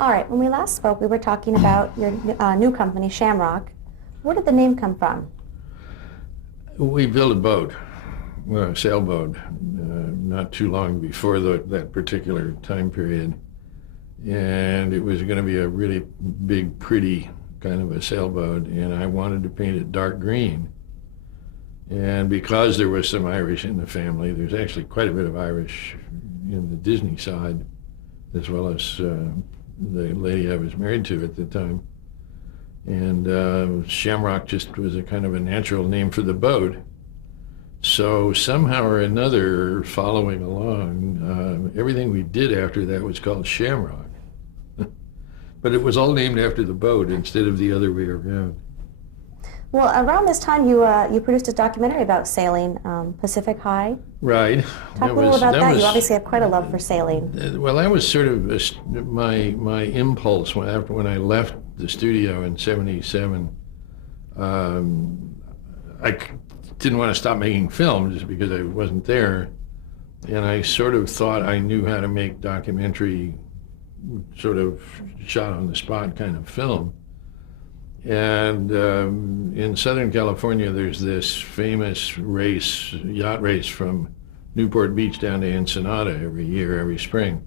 All right, when we last spoke, we were talking about your new company, Shamrock. Where did the name come from? We built a boat, well, a sailboat, not too long before that particular time period. And it was going to be a really big, pretty kind of a sailboat, and I wanted to paint it dark green. And because there was some Irish in the family, there's actually quite a bit of Irish in the Disney side, as well as the lady I was married to at the time. And Shamrock just was a kind of a natural name for the boat. So somehow or another, following along, everything we did after that was called Shamrock. But it was all named after the boat instead of the other way around. Well, around this time, you produced a documentary about sailing, Pacific High. Right. Talk a little about that. You obviously have quite a love for sailing. Well, that was sort of my impulse when I left the studio in '77. I didn't want to stop making film just because I wasn't there, and I sort of thought I knew how to make documentary, sort of shot on the spot kind of film. And in Southern California, there's this famous race, yacht race from Newport Beach down to Ensenada every year, every spring,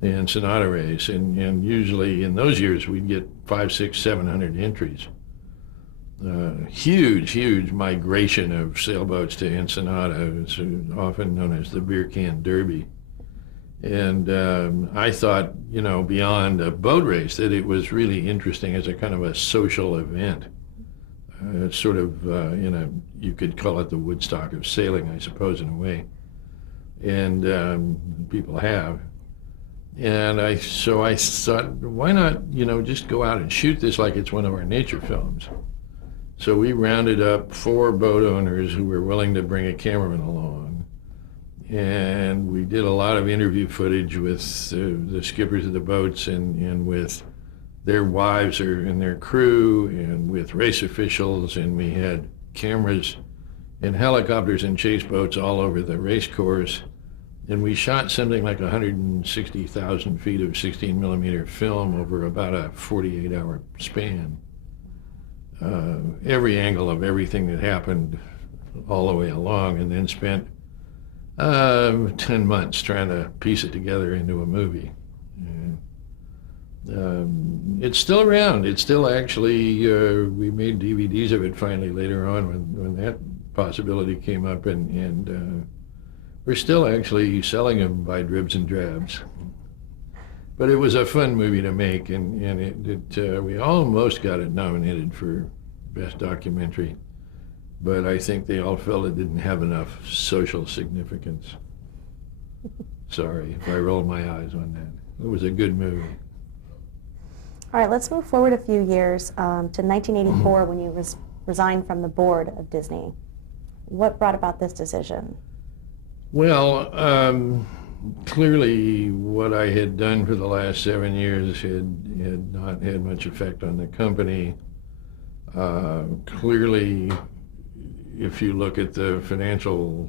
the Ensenada race. And usually in those years, we'd get 500, 600, 700 entries. Huge migration of sailboats to Ensenada. It's often known as the Beer Can Derby. And I thought, beyond a boat race, that it was really interesting as a kind of a social event. Sort of, you could call it the Woodstock of sailing, I suppose, in a way. And people have. And so I thought, why not, just go out and shoot this like it's one of our nature films. So we rounded up 4 boat owners who were willing to bring a cameraman along. And we did a lot of interview footage with the skippers of the boats and with their wives and their crew and with race officials. And we had cameras and helicopters and chase boats all over the race course. And we shot something like 160,000 feet of 16 millimeter film over about a 48-hour span. Every angle of everything that happened all the way along, and then spent 10 months trying to piece it together into a movie. It's still around. It's still actually, we made DVDs of it finally later on when that possibility came up, and we're still actually selling them by dribs and drabs. But it was a fun movie to make, and we almost got it nominated for Best Documentary, but I think they all felt it didn't have enough social significance. Sorry if I rolled my eyes on that. It was a good movie. All right, let's move forward a few years to 1984 when you resigned from the board of Disney. What brought about this decision? Well, clearly what I had done for the last 7 years had not had much effect on the company. Clearly, if you look at the financial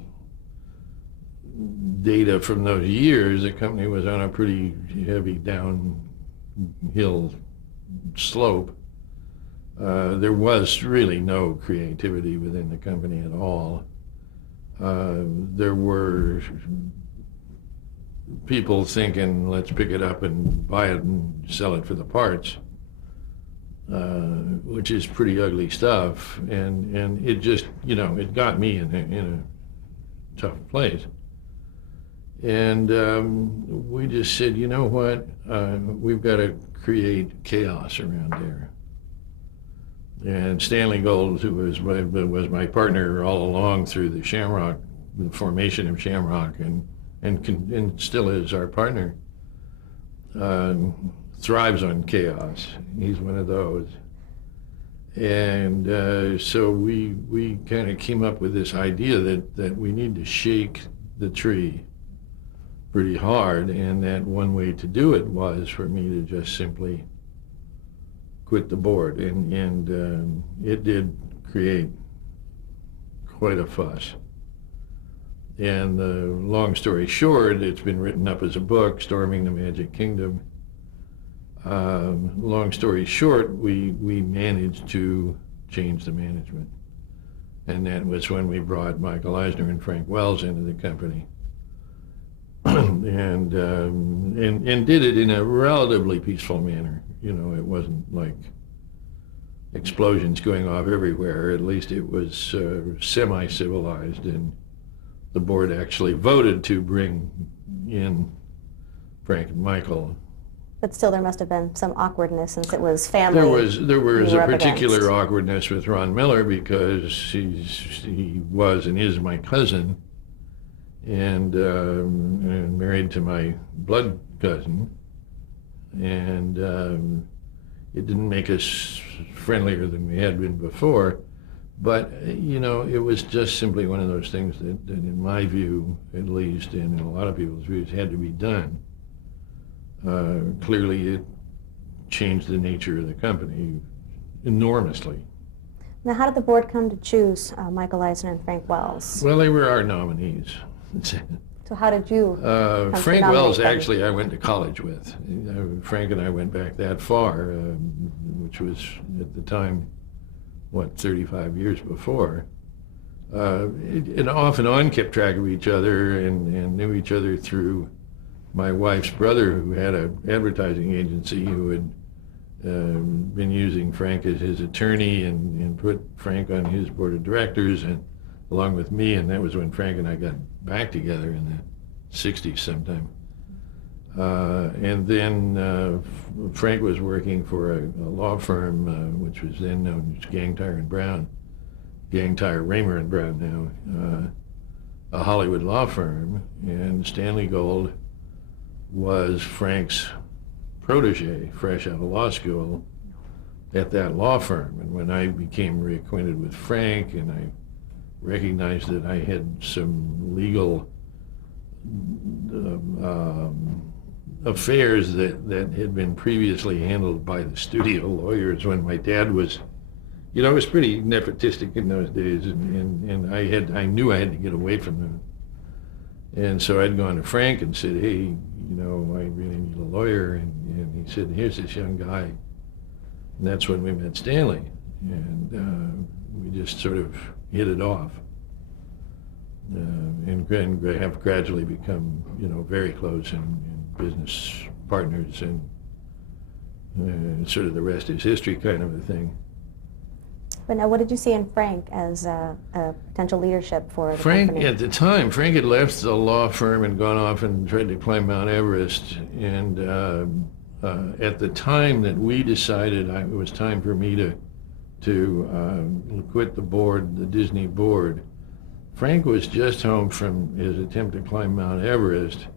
data from those years, the company was on a pretty heavy downhill slope. There was really no creativity within the company at all. There were people thinking, let's pick it up and buy it and sell it for the parts, which is pretty ugly stuff. And it just, it got me in a tough place. And we just said, you know what, we've got to create chaos around there. And Stanley Gold, who was my partner all along through the Shamrock, the formation of Shamrock, and still is our partner, thrives on chaos. He's one of those. And so we kind of came up with this idea that we need to shake the tree pretty hard, and that one way to do it was for me to just simply quit the board, and it did create quite a fuss. And long story short, it's been written up as a book, Storming the Magic Kingdom. Long story short, we managed to change the management. And that was when we brought Michael Eisner and Frank Wells into the company. and did it in a relatively peaceful manner. You know, it wasn't like explosions going off everywhere. At least it was semi-civilized, and the board actually voted to bring in Frank and Michael. But still, there must have been some awkwardness since it was family. There was you a were up particular against. awkwardness with Ron Miller because he was and is my cousin, and married to my blood cousin, and it didn't make us friendlier than we had been before. But, you know, it was just simply one of those things that in my view, at least, and in a lot of people's views, had to be done. Clearly, it changed the nature of the company enormously. Now, how did the board come to choose Michael Eisner and Frank Wells? Well, they were our nominees. So how did you come to Frank nominate Wells, them? actually, I went to college with. Frank and I went back that far, which was at the time, 35 years before. And off and on kept track of each other and knew each other through my wife's brother, who had an advertising agency, who had been using Frank as his attorney and put Frank on his board of directors, and along with me, and that was when Frank and I got back together in the 60s sometime. And then Frank was working for a law firm, which was then known as Gangtire and Brown, Gangtire, Raymer and Brown now, a Hollywood law firm, and Stanley Gold was Frank's protege, fresh out of law school, at that law firm. And when I became reacquainted with Frank, and I recognized that I had some legal affairs that had been previously handled by the studio lawyers when my dad was, you know, it was pretty nepotistic in those days, and I knew I had to get away from them. And so I'd gone to Frank and said, hey, you know, I really need a lawyer. And he said, here's this young guy. And that's when we met Stanley. And we just sort of hit it off. And have gradually become, you know, very close and business partners. And sort of the rest is history kind of a thing. But now, what did you see in Frank as a potential leadership for the Frank, company? at the time, Frank had left the law firm and gone off and tried to climb Mount Everest. And at the time that we decided it was time for me to quit the board, the Disney board, Frank was just home from his attempt to climb Mount Everest,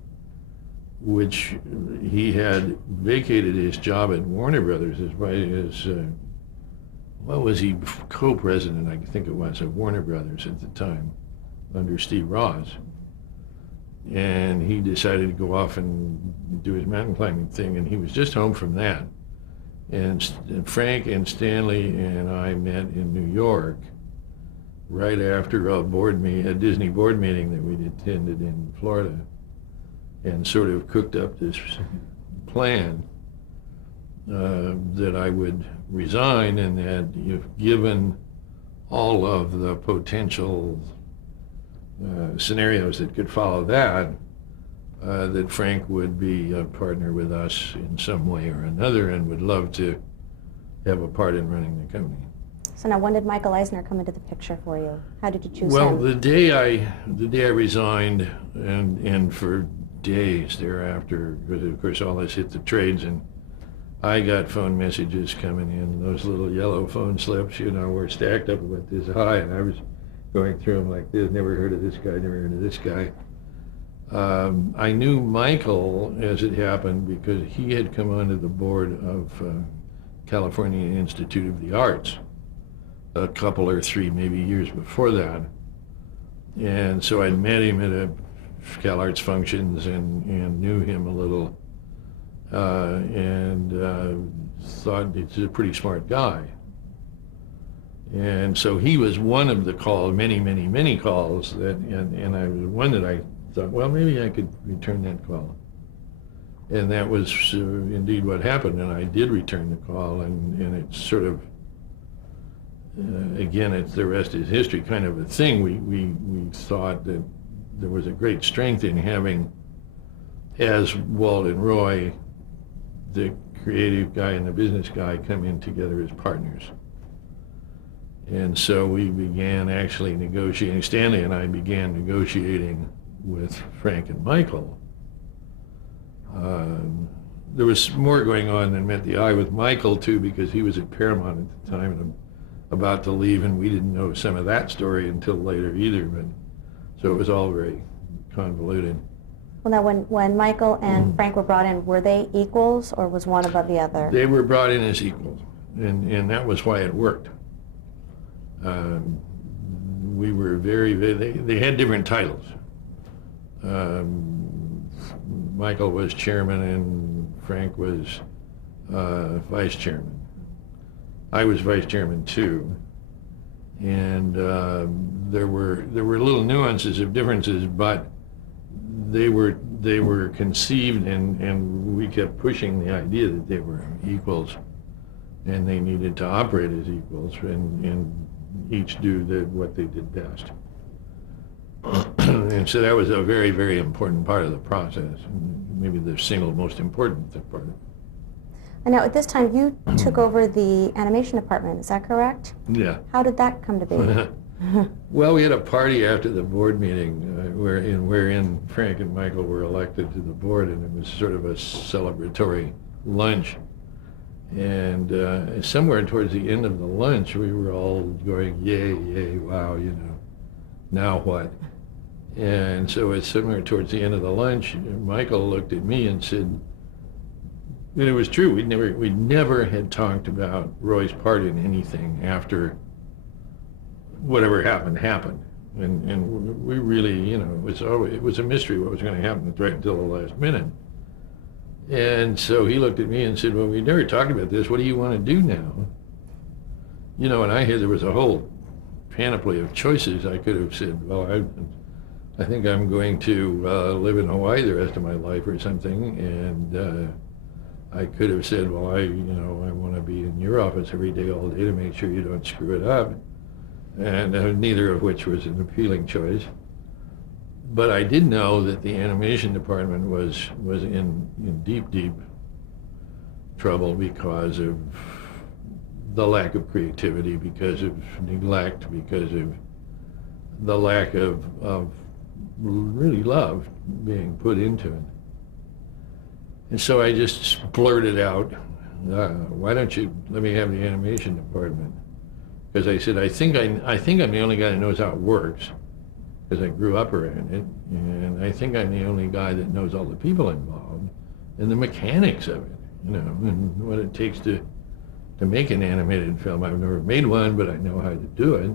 which he had vacated his job at Warner Brothers what was he, co-president, I think it was, of Warner Brothers at the time, under Steve Ross. And he decided to go off and do his mountain climbing thing, and he was just home from that. And Frank and Stanley and I met in New York right after a Disney board meeting that we'd attended in Florida, and sort of cooked up this plan that I would resign, and that if given all of the potential scenarios that could follow that Frank would be a partner with us in some way or another, and would love to have a part in running the company. So now, when did Michael Eisner come into the picture for you? How did you choose Well, him? the day I resigned, and for days thereafter, because of course all this hit the trades, and I got phone messages coming in. Those little yellow phone slips, you know, were stacked up about this high, and I was going through them like this. Never heard of this guy. Never heard of this guy. I knew Michael, as it happened, because he had come onto the board of California Institute of the Arts a couple or three, maybe years before that. And so I met him at a Cal Arts functions and knew him a little, and thought he's a pretty smart guy. And so he was one of the calls, many calls, and I was one that I thought, well, maybe I could return that call. And that was indeed what happened, and I did return the call, and it's sort of, again, it's the rest is history kind of a thing. We thought that there was a great strength in having, as Walt and Roy, the creative guy and the business guy, come in together as partners. And so we began actually negotiating, Stanley and I began negotiating with Frank and Michael. There was more going on than met the eye with Michael, too, because he was at Paramount at the time and about to leave, and we didn't know some of that story until later either. But so it was all very convoluted. Well, now, when Michael and Frank were brought in, were they equals, or was one above the other? They were brought in as equals, and that was why it worked. We were they had different titles. Michael was chairman and Frank was vice chairman. I was vice chairman too, and there were little nuances of differences, but they were conceived, and we kept pushing the idea that they were equals, and they needed to operate as equals, and each do what they did best. And so that was a very, very important part of the process, maybe the single most important part of it. And now, at this time, you took over the animation department, is that correct? Yeah. How did that come to be? Well, we had a party after the board meeting wherein Frank and Michael were elected to the board, and it was sort of a celebratory lunch. And somewhere towards the end of the lunch, we were all going, yay, yay, wow, now what? And so it's somewhere towards the end of the lunch, Michael looked at me and said, and it was true, we never had talked about Roy's part in anything after whatever happened. And we really, it was a mystery what was going to happen right until the last minute. And so he looked at me and said, well, we never talked about this. What do you want to do now? And I hear there was a whole panoply of choices. I could have said, well, I think I'm going to live in Hawaii the rest of my life or something. And I could have said, well, I want to be in your office every day, all day to make sure you don't screw it up. And neither of which was an appealing choice. But I did know that the animation department was in deep, deep trouble because of the lack of creativity, because of neglect, because of the lack of really love being put into it. And so I just blurted out, why don't you let me have the animation department? Because I said, I think I'm the only guy that knows how it works, because I grew up around it, and I think I'm the only guy that knows all the people involved and the mechanics of it, and what it takes to make an animated film. I've never made one, but I know how to do it.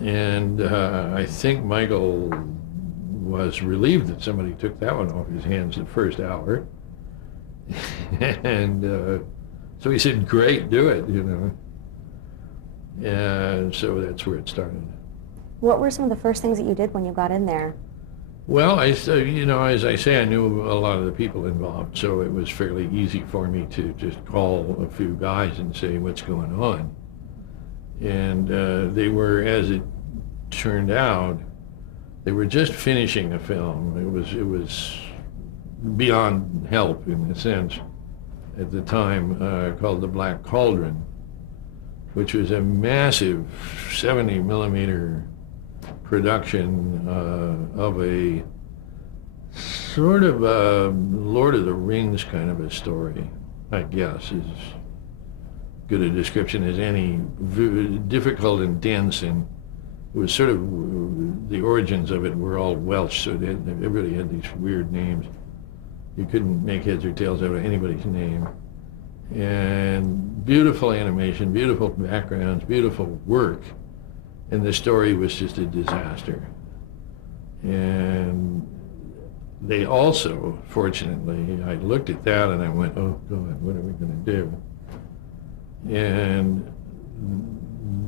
And I think Michael was relieved that somebody took that one off his hands the first hour. And so he said, great, do it, And so that's where it started. What were some of the first things that you did when you got in there? Well, as I say, I knew a lot of the people involved, so it was fairly easy for me to just call a few guys and say, what's going on? And they were, as it turned out, they were just finishing a film. It was beyond help, in a sense, at the time, called The Black Cauldron, which was a massive 70 millimeter production of a sort of a Lord of the Rings kind of a story, I guess, is good a description as any. Difficult and dense, and it was sort of, the origins of it were all Welsh, so everybody had these weird names. You couldn't make heads or tails out of anybody's name. And beautiful animation, beautiful backgrounds, beautiful work. And the story was just a disaster. And they also, fortunately, I looked at that and I went, oh God, what are we going to do? And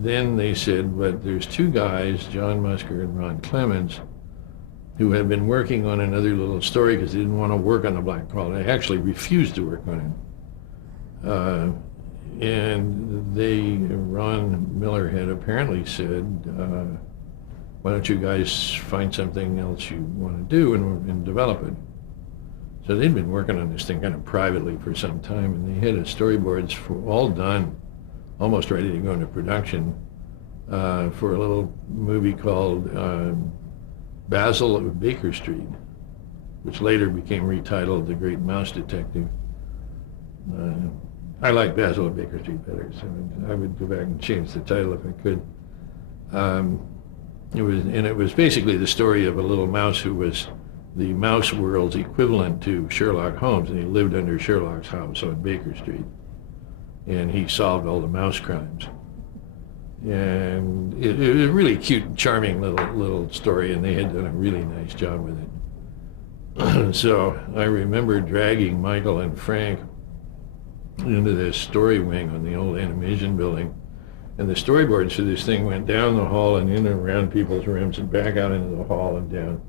then they said, but there's two guys, John Musker and Ron Clements, who had been working on another little story because they didn't want to work on the black collar. They actually refused to work on it. And Ron Miller had apparently said, why don't you guys find something else you want to do and develop it? So they'd been working on this thing kind of privately for some time, and they had the storyboards all done, almost ready to go into production, for a little movie called Basil of Baker Street, which later became retitled The Great Mouse Detective. I like Basil of Baker Street better, so I would go back and change the title if I could. It was basically the story of a little mouse who was the mouse world's equivalent to Sherlock Holmes, and he lived under Sherlock's house on Baker Street, and he solved all the mouse crimes. And it was a really cute and charming little story, and they had done a really nice job with it. So I remember dragging Michael and Frank into this story wing on the old animation building, and the storyboards for this thing went down the hall and in and around people's rooms and back out into the hall and down.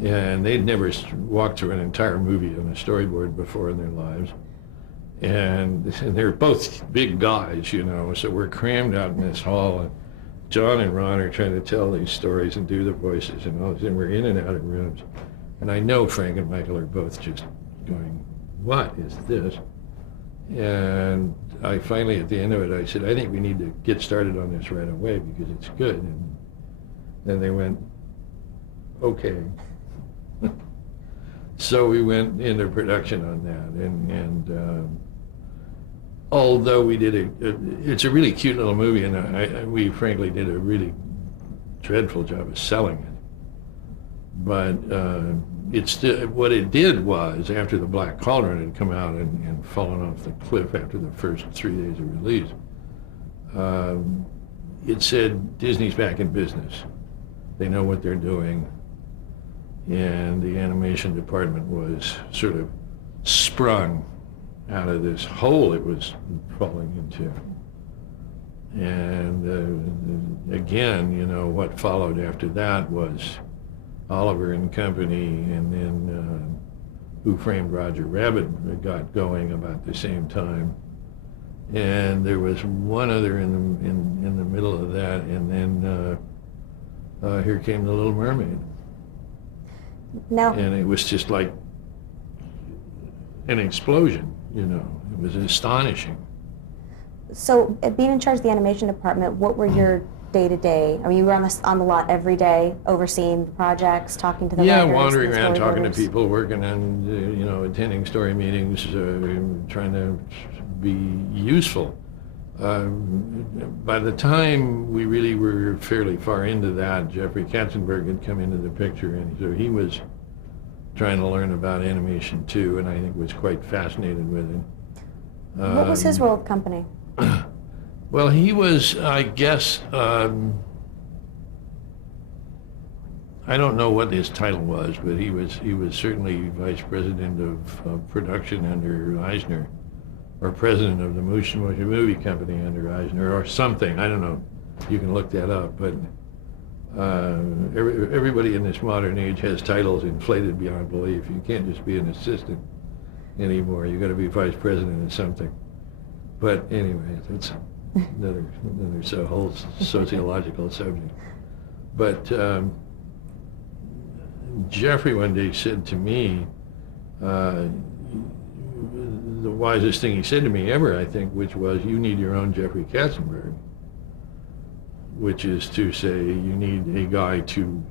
And they'd never walked through an entire movie on a storyboard before in their lives. And they're both big guys, you know, so we're crammed out in this hall, and John and Ron are trying to tell these stories and do the voices and all this, and we're in and out of rooms. And I know Frank and Michael are both just going, what is this? And I finally, at the end of it, I said, I think we need to get started on this right away because it's good. And then they went, okay. So we went into production on that, and although we did it's a really cute little movie, and we frankly did a really dreadful job of selling it. But what it did was, after The Black Cauldron had come out and fallen off the cliff after the first 3 days of release, it said Disney's back in business. They know what they're doing. And the animation department was sort of sprung out of this hole it was falling into. And again, you know, what followed after that was Oliver and Company, and then Who Framed Roger Rabbit got going about the same time. And there was one other in the middle of that, and then here came The Little Mermaid. Now, And it was just like an explosion, you know. It was astonishing. so being in charge of the animation department, what were your day-to-day? I mean, you were on the lot every day, overseeing the projects, talking to the Yeah, writers, wandering the around, talking to storyboarders. people, working on, you know, attending story meetings, trying to be useful. By the time we really were fairly far into that, Jeffrey Katzenberg had come into the picture, and so he was trying to learn about animation too, and I think was quite fascinated with it. What was his role at the company? Well, he was, I guess, I don't know what his title was, but he was certainly vice president of production under Eisner, or president of the Motion Movie Company under Eisner, or something. I don't know. You can look that up. But everybody in this modern age has titles inflated beyond belief. You can't just be an assistant anymore. You got to be vice president of something. But anyway, that's another whole sociological subject. But Jeffrey one day said to me, the wisest thing he said to me ever, I think, which was, you need your own Jeffrey Katzenberg, which is to say you need a guy to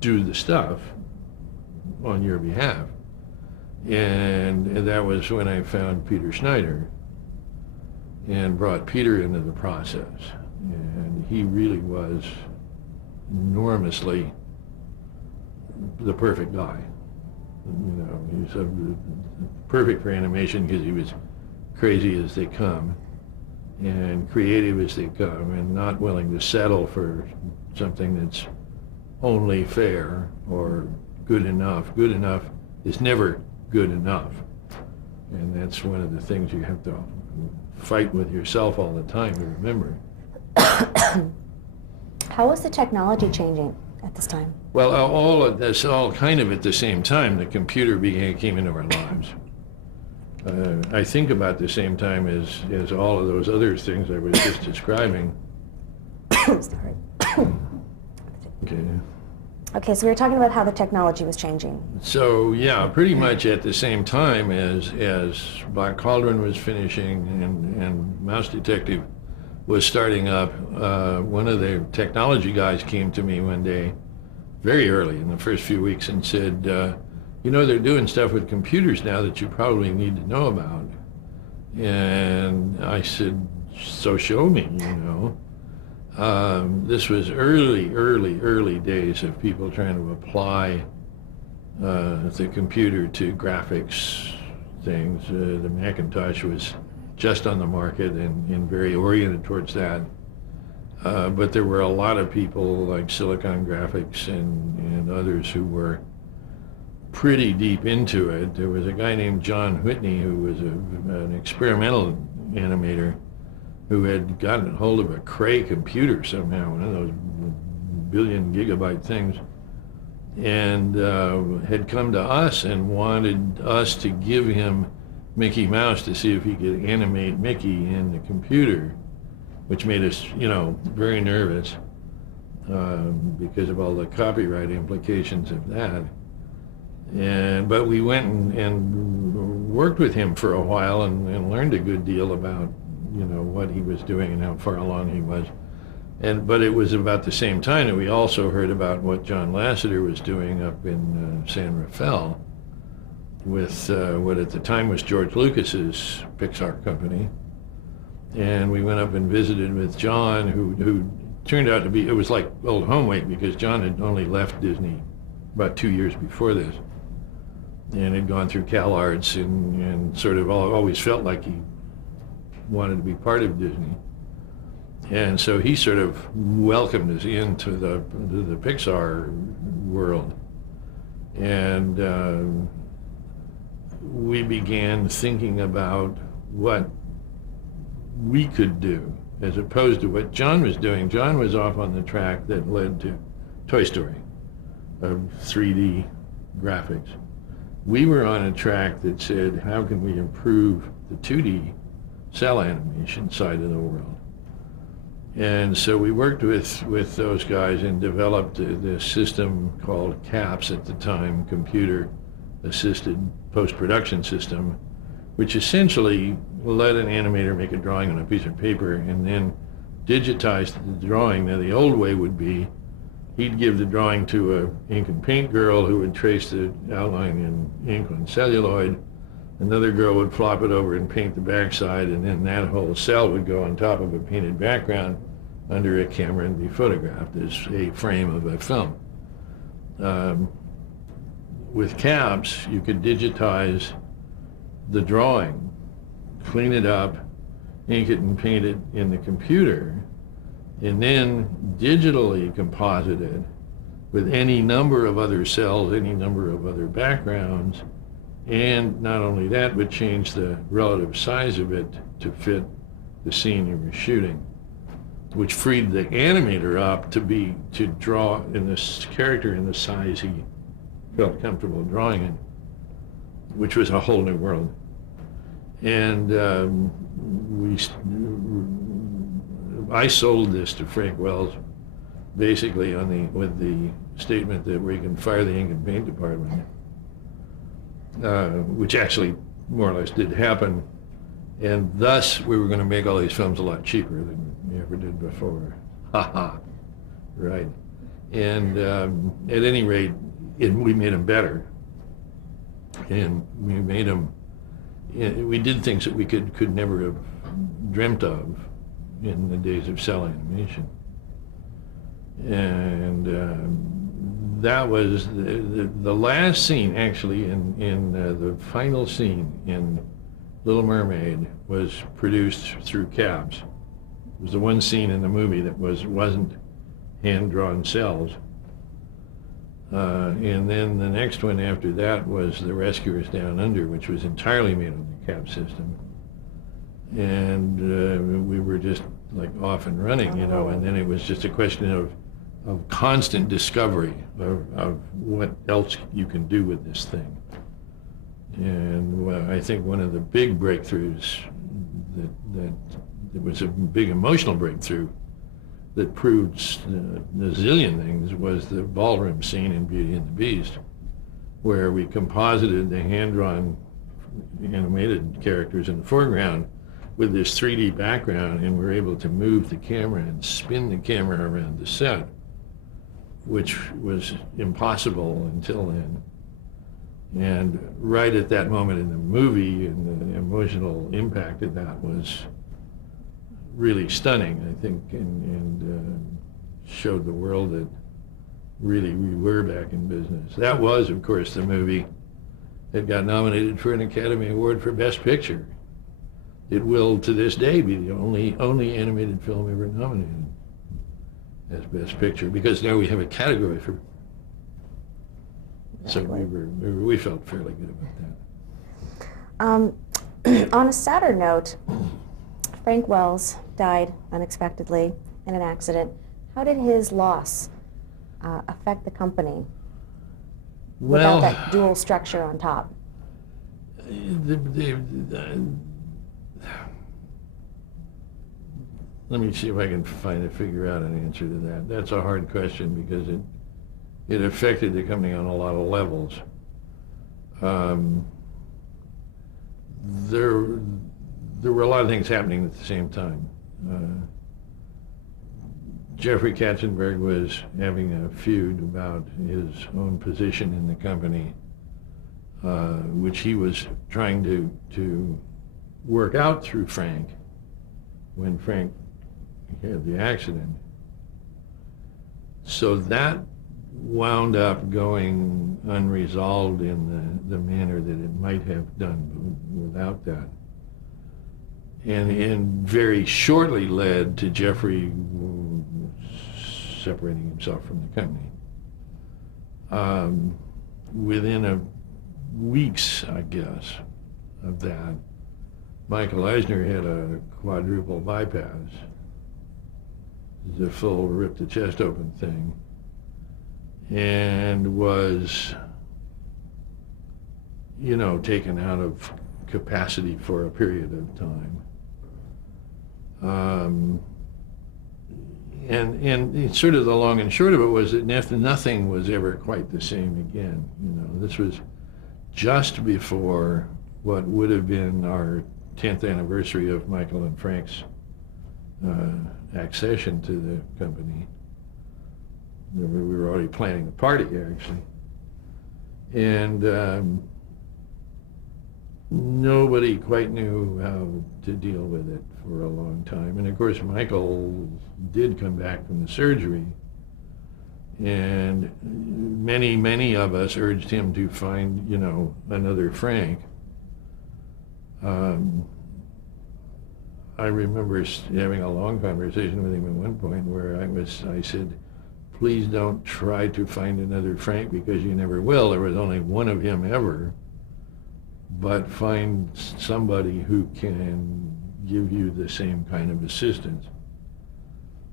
do the stuff on your behalf. And that was when I found Peter Schneider and brought Peter into the process. And he really was enormously the perfect guy. You know, he was perfect for animation because he was crazy as they come and creative as they come, and not willing to settle for something that's only fair or good enough. Good enough is never good enough. And that's one of the things you have to fight with yourself all the time to remember. How is the technology changing? at this time? Well, all of this, all kind of at the same time, the computer came into our lives. I think about the same time as all of those other things I was just describing. Sorry. Okay. Okay, so we were talking about how the technology was changing. So yeah, pretty much at the same time as Black Cauldron was finishing and Mouse Detective was starting up, one of the technology guys came to me one day, very early in the first few weeks, and said, you know, they're doing stuff with computers now that you probably need to know about. And I said, so show me, you know. This was early days of people trying to apply the computer to graphics things. The Macintosh was just on the market and very oriented towards that. But there were a lot of people like Silicon Graphics and others who were pretty deep into it. There was a guy named John Whitney who was an experimental animator who had gotten hold of a Cray computer somehow, one of those billion gigabyte things, and had come to us and wanted us to give him Mickey Mouse to see if he could animate Mickey in the computer, which made us, you know, very nervous because of all the copyright implications of that. But we went and worked with him for a while and learned a good deal about, you know, what he was doing and how far along he was. But it was about the same time that we also heard about what John Lasseter was doing up in San Rafael with what at the time was George Lucas's Pixar company. And we went up and visited with John, who turned out to be, it was like old home week because John had only left Disney about 2 years before this and had gone through CalArts and sort of always felt like he wanted to be part of Disney. And so he sort of welcomed us into the Pixar world. And we began thinking about what we could do as opposed to what John was doing. John was off on the track that led to Toy Story, of 3D graphics. We were on a track that said, how can we improve the 2D cell animation side of the world? And so we worked with those guys and developed this system called CAPS at the time, Computer Assisted Post-Production System, which essentially let an animator make a drawing on a piece of paper and then digitize the drawing. Now the old way would be he'd give the drawing to an ink and paint girl who would trace the outline in ink on celluloid. Another girl would flop it over and paint the backside, and then that whole cell would go on top of a painted background under a camera and be photographed as a frame of a film. With CAPS, you could digitize the drawing, clean it up, ink it and paint it in the computer, and then digitally composite it with any number of other cells, any number of other backgrounds, and not only that, but change the relative size of it to fit the scene you were shooting, which freed the animator up to draw in this character in the size he felt comfortable drawing in, which was a whole new world. And I sold this to Frank Wells basically with the statement that we can fire the ink and paint department, which actually more or less did happen. And thus we were going to make all these films a lot cheaper than we ever did before. Ha ha, right. And at any rate, we made them better. And we made them, we did things that we could never have dreamt of in the days of cell animation. And that was the last scene, actually, in the final scene in Little Mermaid was produced through CAPS. It was the one scene in the movie that wasn't hand-drawn cells. And then the next one after that was The Rescuers Down Under, which was entirely made on the CAPS system. And we were just like off and running, you know, and then it was just a question of of constant discovery of what else you can do with this thing. And I think one of the big breakthroughs that was a big emotional breakthrough that proved a zillion things was the ballroom scene in Beauty and the Beast, where we composited the hand-drawn animated characters in the foreground with this 3D background, and we're able to move the camera and spin the camera around the set, which was impossible until then. And right at that moment in the movie, and the emotional impact of that was really stunning, I think, and showed the world that really we were back in business. That was, of course, the movie that got nominated for an Academy Award for Best Picture. It will, to this day, be the only animated film ever nominated as Best Picture, because now we have a category for. Exactly. So we felt fairly good about that. On a sadder note, Frank Wells died unexpectedly in an accident. How did his loss affect the company Well, without that dual structure on top? Let me see if I can figure out an answer to that. That's a hard question because it affected the company on a lot of levels. There were a lot of things happening at the same time. Jeffrey Katzenberg was having a feud about his own position in the company, which he was trying to work out through Frank when Frank had the accident. So that wound up going unresolved in the manner that it might have done without that. And very shortly led to Jeffrey separating himself from the company. Within weeks, I guess, of that, Michael Eisner had a quadruple bypass, the full rip the chest open thing, and was, taken out of capacity for a period of time. And sort of the long and short of it was that nothing was ever quite the same again. This was just before what would have been our 10th anniversary of Michael and Frank's accession to the company. We were already planning the party, actually. And nobody quite knew how to deal with it for a long time. And of course, Michael did come back from the surgery, and many of us urged him to find, another Frank. I remember having a long conversation with him at one point where I said, please don't try to find another Frank because you never will. There was only one of him ever. But find somebody who can give you the same kind of assistance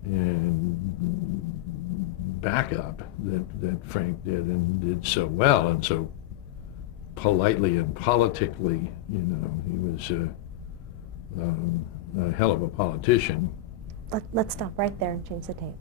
and backup that Frank did, and did so well and so politely and politically. He was a hell of a politician. Let's stop right there and change the tape.